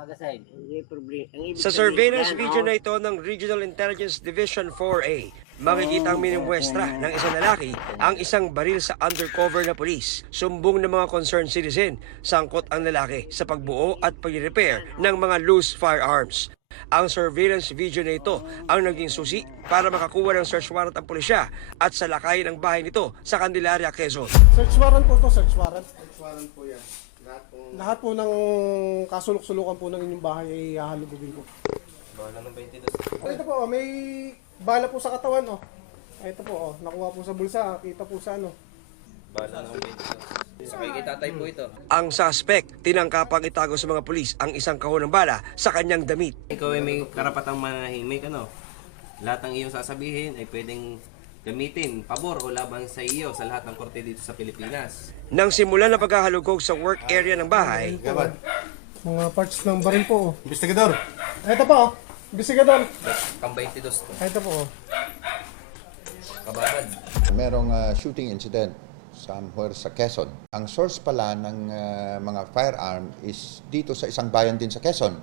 magasin. Hindi problema. Sa surveillance video na ito ng Regional Intelligence Division 4A, makikita ang minimuestra ng isang lalaki ang isang baril sa undercover na pulis. Sumbong ng mga concerned citizen, sangkot ang lalaki sa pagbuo at pag-repair ng mga loose firearms. Ang surveillance video na ito ang naging susi para makakuha ng search warrant ang pulisya at salakayin ang bahay nito sa Candelaria, Quezon. Search warrant po to, search warrant. Search warrant po yan. Lahat po ng kasulok-sulukan po ng inyong bahay ay hahalugugin ko. Bala ng 22. Ito po, may bala po sa katawan, oh. Ito po, oh, nakuha po sa bulsa, kita po sa ano. Bala ng 22. Sa kay tatay po ito. Ang suspect tinangkapang itago sa mga pulis ang isang kahon ng bala sa kanyang damit. Ikaw ay may karapatang manahimik, ano? Lahat ng iyong sasabihin ay pwedeng gamitin, pabor o laban sa iyo sa lahat ng korte dito sa Pilipinas. Nang simulan na paghahalugog sa work area ng bahay, Mga parts ng baril po, oh. Investigador. Ito po, oh. Bisigador. Pang 22 to. Ito po, oh. Kabahad. Merong shooting incident somewhere sa Quezon. Ang source pala ng mga firearm is dito sa isang bayan din sa Quezon.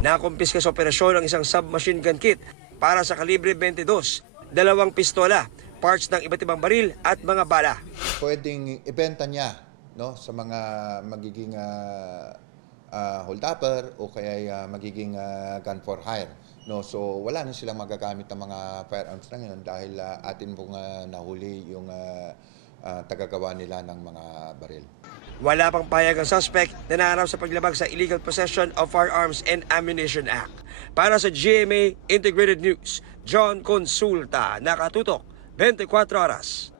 nakumpiska sa operasyon ang isang submachine gun kit para sa kalibre 22, 2 pistola, parts ng iba't ibang baril at mga bala. Pwedeng ibenta niya, no, sa mga magiging hold-upper o kaya magiging gun for hire. No, so wala na silang magagamit ng mga firearms na ngayon dahil atin pong nahuli yung tagagawa nila ng mga baril. Wala pang payag ang suspect na naharap sa paglabag sa Illegal Possession of Firearms and Ammunition Act. Para sa GMA Integrated News, John Consulta, nakatutok 24 oras.